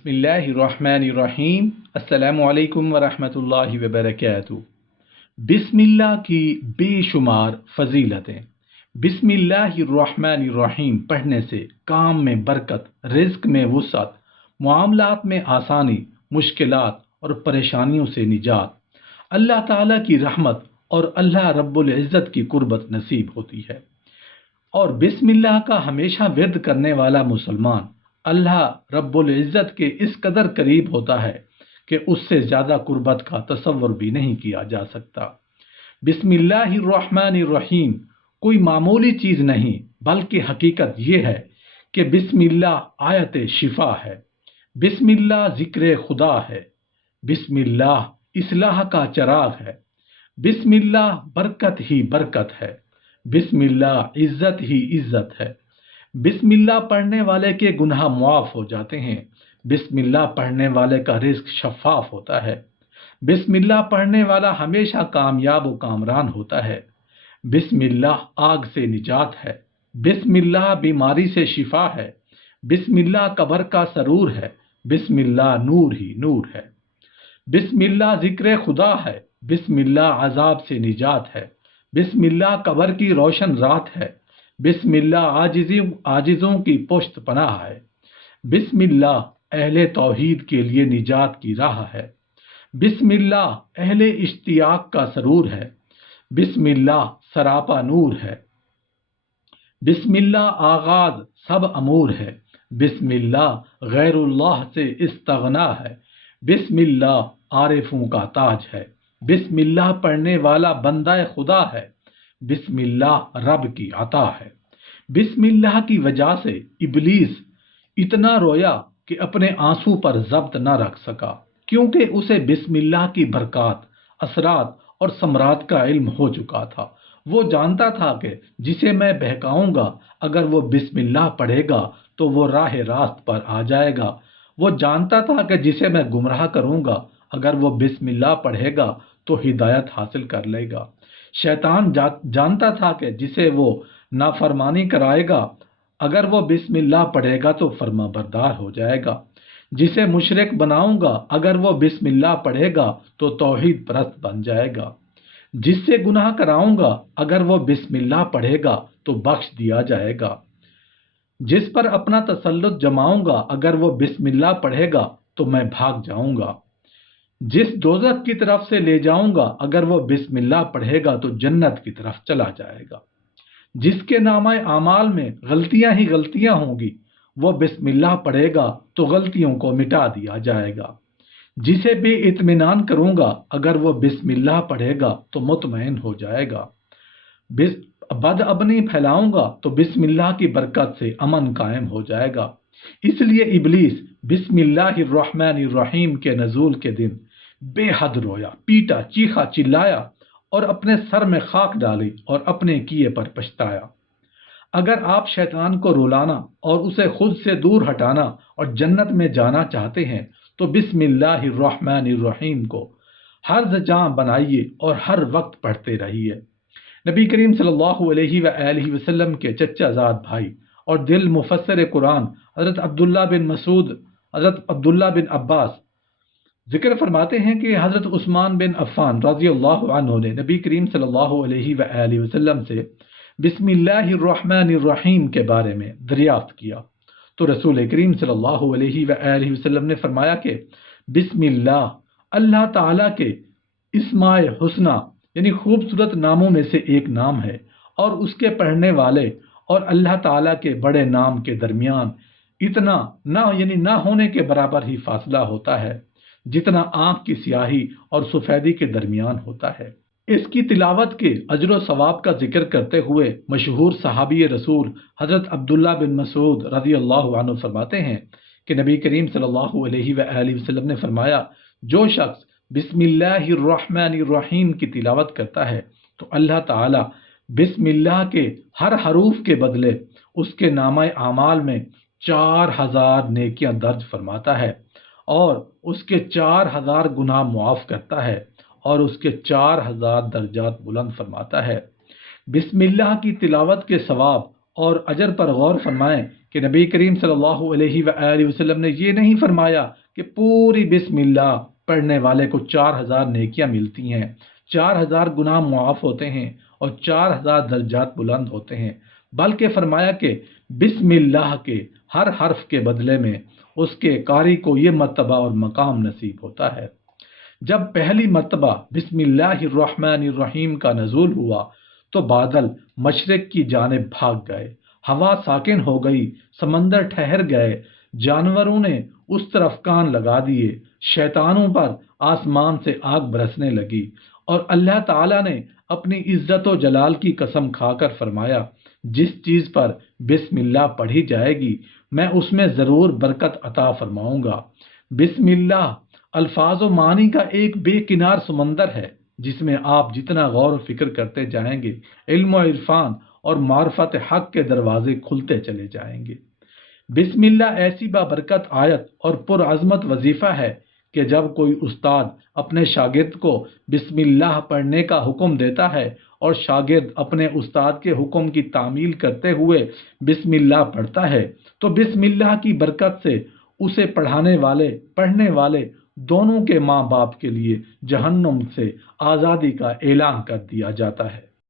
बिस्मिल्लाहिर्रहमानिर्रहीम। अस्सलामु अलैकुम वरहमतुल्लाहि वबरकातुहू। बिस्मिल्लाह की बेशुमार फजीलतें। बिस्मिल्लाहिर्रहमानिर्रहीम पढ़ने से काम में बरकत, रिज्क में वुसअत, मामलात में आसानी, मुश्किलात और परेशानियों से निजात, अल्लाह ताला की रहमत और अल्लाह रब्बुल इज़्ज़त की कुर्बत नसीब होती है। और बिस्मिल्लाह का हमेशा विर्द करने वाला मुसलमान अल्लाह रब्बुल इज़्ज़त के इस कदर करीब होता है कि उससे ज़्यादा कुर्बत का तसव्वुर भी नहीं किया जा सकता। बिस्मिल्लाहिर्रहमानिर्रहीम कोई मामूली चीज़ नहीं, बल्कि हकीकत ये है कि बिस्मिल्लाह आयत शिफा है, बिस्मिल्लाह ज़िक्र खुदा है, बिस्मिल्लाह इस्लाह का चराग है, बिस्मिल्लाह बरकत ही बरकत है, बिस्मिल्लाह इज़्ज़त ही इज़्ज़त है। बिस्मिल्लाह पढ़ने वाले के गुनाह मुआफ़ हो जाते हैं। बिस्मिल्लाह पढ़ने वाले का रिज़्क शफ़ाफ होता है। बिस्मिल्लाह पढ़ने वाला हमेशा कामयाब व कामरान होता है। बिस्मिल्लाह आग से निजात है। बिस्मिल्लाह बीमारी से शिफा है। बिस्मिल्लाह कब्र का सरूर है। बिस्मिल्लाह नूर ही नूर है। बिस्मिल्लाह ज़िक्र खुदा है। बिस्मिल्लाह अज़ाब से निजात है। बिस्मिल्लाह कब्र की रोशन रात है। बिस्मिल्लाह आजिज़ों की पुश्त पनाह है। बिस्मिल्लाह अहले तौहीद के लिए निजात की राह है। बिस्मिल्लाह अहले इश्तियाक का सरूर है। बिस्मिल्लाह सरापा नूर है। बिस्मिल्लाह आगाज सब अमूर है। बिस्मिल्लाह गैरुल्लाह से इस्तगना है। बिस्मिल्लाह आरिफों का ताज है। बिस्मिल्लाह पढ़ने वाला बंदा खुदा है। बिस्मिल्लाह रब की अता है। बिस्मिल्लाह की वजह से इब्लीस इतना रोया कि अपने आंसू पर जब्त न रख सका, क्योंकि उसे बिस्मिल्लाह की बरकत, असरात और समरात का इल्म हो चुका था। वो जानता था कि जिसे मैं बहकाऊंगा, अगर वो बिस्मिल्लाह पढ़ेगा तो वो राह रास्त पर आ जाएगा। वो जानता था कि जिसे मैं गुमराह करूंगा, अगर वो बिस्मिल्लाह पढ़ेगा तो हिदायत हासिल कर लेगा। शैतान जानता था कि जिसे वो नाफरमानी कराएगा, अगर वो बिस्मिल्लाह पढ़ेगा तो फर्मा बरदार हो जाएगा। जिसे मुशरिक बनाऊंगा, अगर वो बिस्मिल्लाह पढ़ेगा तो तौहीद परस्त बन जाएगा। जिससे गुनाह कराऊंगा, अगर वो बिस्मिल्लाह पढ़ेगा तो बख्श दिया जाएगा। जिस पर अपना तसल्लुत जमाऊंगा, अगर वो बिस्मिल्लाह पढ़ेगा तो मैं भाग जाऊंगा। जिस दोज़ख की तरफ से ले जाऊंगा, अगर वो बिस्मिल्लाह पढ़ेगा तो जन्नत की तरफ चला जाएगा। जिसके नामा आमाल में गलतियां ही गलतियां होंगी, वो बिस्मिल्लाह पढ़ेगा तो गलतियों को मिटा दिया जाएगा। जिसे बेइत्मीनान करूंगा, अगर वो बिस्मिल्लाह पढ़ेगा तो मुतमईन हो जाएगा। बदअबनी फैलाऊंगा तो बिस्मिल्लाह की बरकत से अमन कायम हो जाएगा। इसलिए इब्लीस बिस्मिल्लाहिर्रहमानिर्रहीम के नज़ूल के दिन बेहद रोया, पीटा, चीखा, चिल्लाया और अपने सर में खाक डाली और अपने किए पर पछताया। अगर आप शैतान को रुलाना और उसे खुद से दूर हटाना और जन्नत में जाना चाहते हैं तो बिस्मिल्लाहिर्रहमानिर्रहीम को हर जगह बनाइए और हर वक्त पढ़ते रहिए। नबी करीम सल्लल्लाहु अलैहि वसल्लम के चच्चाजाद भाई और दिल मुफस्सिर कुरान हज़रत अब्दुल्ला बिन मसूद, हज़रत अब्दुल्ला बिन अब्बास जिक्र फरमाते हैं कि हज़रत उस्मान बिन अफ़्फ़ान रज़ियल्लाहु अन्हु ने नबी करीम सल्लल्लाहु अलैहि वसल्लम से बिस्मिल्लाहिर्रहमानिर्रहीम के बारे में दरियाफ्त किया, तो रसूल करीम सल्लल्लाहु अलैहि वसल्लम ने फरमाया कि बिस्मिल्लाह अल्लाह ताला के इस्माए हुस्ना यानी खूबसूरत नामों में से एक नाम है, और उसके पढ़ने वाले और अल्लाह ताला के बड़े नाम के दरमियान इतना ना होने के बराबर ही फासला होता है जितना आंख की स्याही और सफेदी के दरमियान होता है। इसकी तिलावत के अजर व सवाब का जिक्र करते हुए मशहूर सहाबी रसूल हज़रत अब्दुल्ला बिन मसूद रज़ियल्लाहु अन्हु फरमाते हैं कि नबी करीम सल्लल्लाहु अलैहि वसल्लम ने फरमाया, जो शख्स बिस्मिल्लाहिर्रहमानिर्रहीम की तिलावत करता है तो अल्लाह ताला बिस्मिल्लाह के हर हरूफ के बदले उसके नामा आमाल में 4000 नेकियां दर्ज फरमाता है और उसके 4000 गुनाह मुआफ़ करता है और उसके 4000 दर्जात बुलंद फरमाता है। बिस्मिल्लाह की तिलावत के सवाब और अजर पर गौर फरमाएं کہ نبی کریم صلی اللہ علیہ وآلہ وسلم نے یہ نہیں فرمایا کہ پوری بسم اللہ پڑھنے والے کو 4000 نیکیاں ملتی ہیں، 4000 گناہ معاف ہوتے ہیں اور 4000 درجات بلند ہوتے ہیں، بلکہ فرمایا کہ بسم اللہ کے ہر حرف کے بدلے میں اس کے قاری کو یہ مرتبہ اور مقام نصیب ہوتا ہے۔ جب پہلی مرتبہ بسم اللہ الرحمن الرحیم کا نزول ہوا تو بادل مشرق کی جانب بھاگ گئے، ہوا ساکن ہو گئی، سمندر ٹھہر گئے، جانوروں نے اس طرف کان لگا دیے، شیطانوں پر آسمان سے آگ برسنے لگی، اور اللہ تعالیٰ نے اپنی عزت و جلال کی قسم کھا کر فرمایا، جس چیز پر بسم اللہ پڑھی جائے گی میں اس میں ضرور برکت عطا فرماؤں گا۔ بسم اللہ الفاظ و معنی کا ایک بے کنار سمندر ہے، جس میں آپ جتنا غور و فکر کرتے جائیں گے علم و عرفان اور معرفت حق کے دروازے کھلتے چلے جائیں گے۔ بسم اللہ ایسی بابرکت آیت اور پرعظمت وظیفہ ہے کہ جب کوئی استاد اپنے شاگرد کو بسم اللہ پڑھنے کا حکم دیتا ہے اور شاگرد اپنے استاد کے حکم کی تعمیل کرتے ہوئے بسم اللہ پڑھتا ہے تو بسم اللہ کی برکت سے اسے پڑھانے والے پڑھنے والے دونوں کے ماں باپ کے لیے جہنم سے آزادی کا اعلان کر دیا جاتا ہے۔